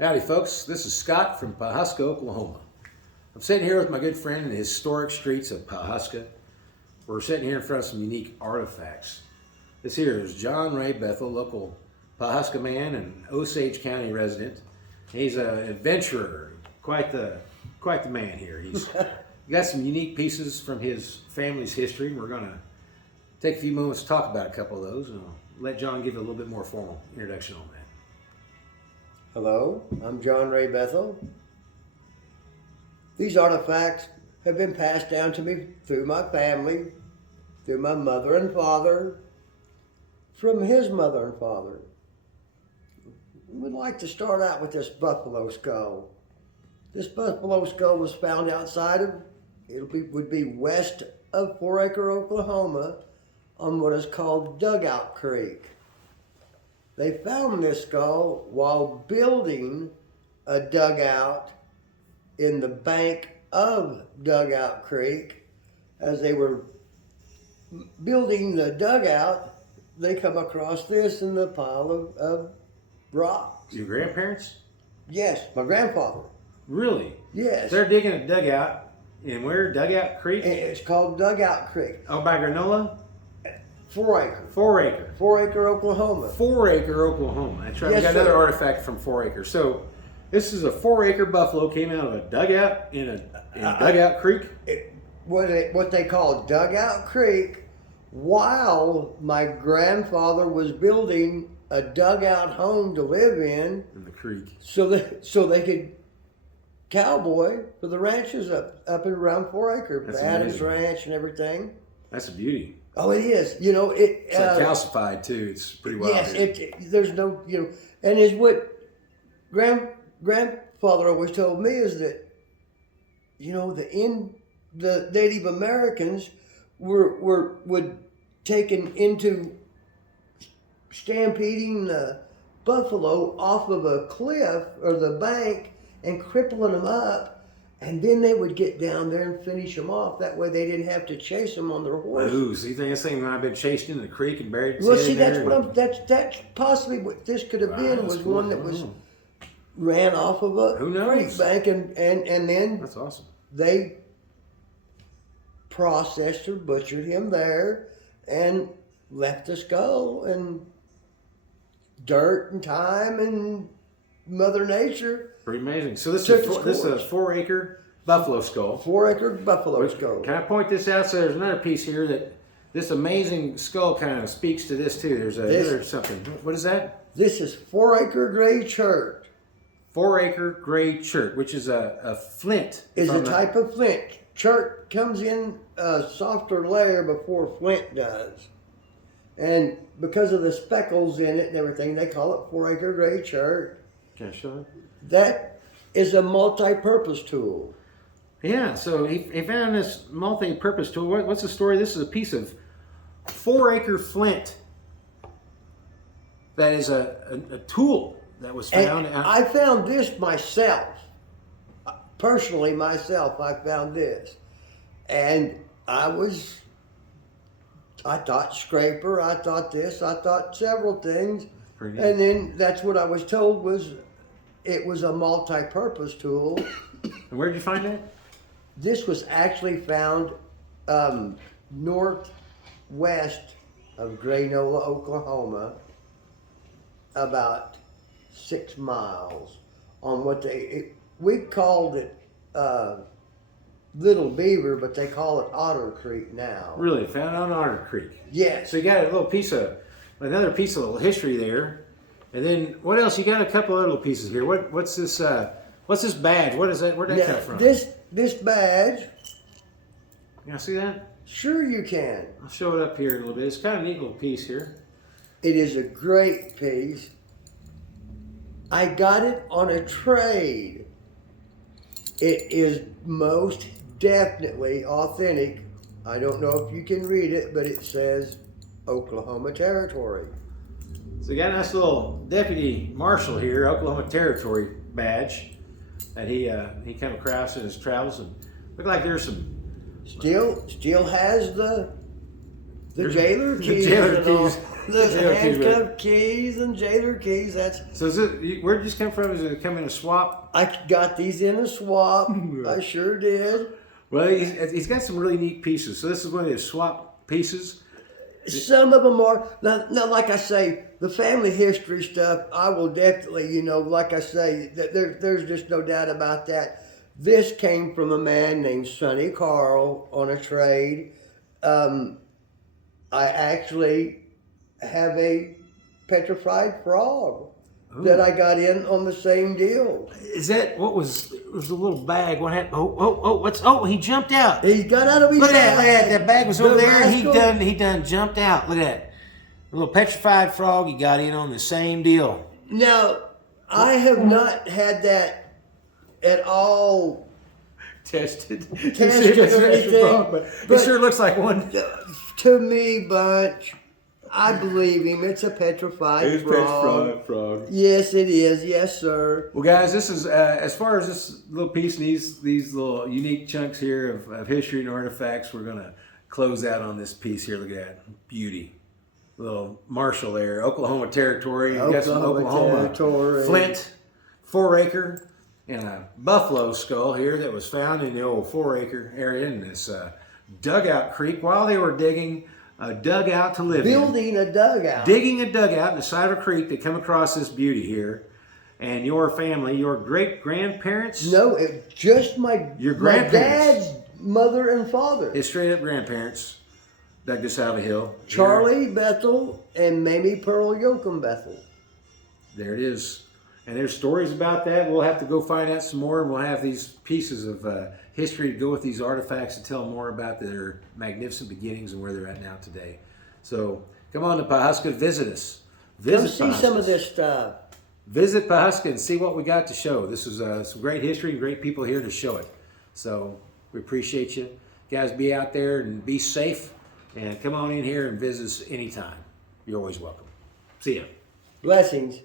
Howdy folks, this is Scott from Pawhuska, Oklahoma. I'm sitting here with my good friend in the historic streets of Pawhuska. We're sitting here in front of some unique artifacts. This here is John Bethel, local Pawhuska man and Osage County resident. He's an adventurer, quite the man here. He's got some unique pieces from his family's history. We're going to take a few moments to talk about a couple of those, and I'll let John give a little bit more formal introduction on that. Hello, I'm John Bethel. These artifacts have been passed down to me through my family, through my mother and father, from his mother and father. We'd like to start out with this buffalo skull. This buffalo skull was found outside of, would be west of 4 Acre, Oklahoma, on what is called Dugout Creek. They found this skull while building a dugout in the bank of Dugout Creek. As they were building the dugout, they come across this in the pile of rocks. Your grandparents? Yes, my grandfather. Really? Yes. They're digging a dugout in where? Dugout Creek? It's called Dugout Creek. Oh, by Granola? 4 Acre. 4 Acre. 4 Acre, Oklahoma. 4 Acre, Oklahoma. That's right. Yes, We got sir. another artifact from 4 Acre. So this is a 4 acre buffalo came out of a dugout in Dugout Creek. What they call Dugout Creek, while my grandfather was building a dugout home to live in The creek. so they could cowboy for the ranches up and around 4 Acre, That's the Adams amazing. Ranch and everything. That's a beauty. Oh, it is. It's like calcified too. It's pretty wild. Yes, there's no, and is what grandfather always told me is that, the Native Americans would taken into stampeding the buffalo off of a cliff or the bank and crippling them up. And then they would get down there and finish them off. That way they didn't have to chase them on their horses. Ooh, so you think this thing might have been chased into the creek and buried? Well, see, that's possibly what this could have been, That's was cool. one that was ran off of a Who knows? creek bank, and then That's awesome. they processed or butchered him there and left the skull and dirt and time and Mother Nature. Pretty amazing. So this Took is its this is a course. 4 acre buffalo skull. 4 Acre buffalo skull. Can I point this out? So there's another piece here that this amazing skull kind of speaks to this too. There's something. What is that? This is 4 Acre Gray Chert. 4 acre gray chert, which is a flint. Is a type of flint. Chert comes in a softer layer before flint does. And because of the speckles in it and everything, they call it 4 Acre Gray Chert. Can I show it? That is a multi-purpose tool. Yeah, so he found this multi-purpose tool. What's the story? This is a piece of 4 acre flint that is a tool that was found. And I found this myself. Personally, myself, I found this. And I thought scraper, I thought this, I thought several things. Pretty neat. And then that's what I was told was it was a multi-purpose tool. And where did you find that? This was actually found northwest of Granola, Oklahoma, about 6 miles on what we called it Little Beaver, but they call it Otter Creek now. Really, found on Otter Creek. Yes. So you got another piece of little history there. And then what else? You got a couple of little pieces here. What's this badge? What is that? Where'd that come from? This badge, Can I see that? sure you can. I'll show it up here a little bit. It's kind of a neat little piece here. It is a great piece. I got it on a trade. It is most definitely authentic. I don't know if you can read it, but it says Oklahoma Territory. So you got a nice little deputy marshal here, Oklahoma Territory badge that he came across in his travels, and look like there's some Still has the there's jailer the keys. jailer and all. keys. The handcuff keys and jailer keys. That's. So is it? Where did this come from? Is it come in a swap? I got these in a swap. I sure did. Well, he's got some really neat pieces. So this is one of his swap pieces. Some of them are now, like I say, the family history stuff. I will definitely, like I say, there's just no doubt about that. This came from a man named Sonny Carl on a trade. I actually have a petrified frog that I got in on the same deal. Is that what was? It was a little bag. What happened? Oh, he jumped out. He got out of his Look at bag. that! That bag was over there. rascal. He done jumped out. Look at that. A little petrified frog. He got in on the same deal. Now, I have not had that at all Tested or anything, but it but- sure looks like one. To me, Bunch, I believe him. It's a petrified frog. frog. Yes, it is. Yes, sir. Well, guys, this is as far as this little piece and these little unique chunks here of history and artifacts. We're gonna close out on this piece here. Look at that beauty, little Marshall there, Oklahoma territory. You got some Oklahoma territory. flint, 4-acre, and a buffalo skull here that was found in the old 4-acre area in this dugout creek while they were digging a dugout to live in. Building a dugout. Digging a dugout in the side of a creek, they come across this beauty here. And your family, your great-grandparents? No, just Your my grandparents. dad's mother and father. His straight-up grandparents dug this out of a hill. Charlie Bethel and Mamie Pearl Yoakum Bethel. There it is. And there's stories about that. We'll have to go find out some more, and we'll have these pieces of history to go with these artifacts and tell more about their magnificent beginnings and where they're at now today. So come on to Pawhuska, visit us. Come see some of this stuff. Visit Pawhuska and see what we got to show. This is some great history and great people here to show it. So we appreciate you. Guys, be out there and be safe. And come on in here and visit us anytime. You're always welcome. See ya. Blessings.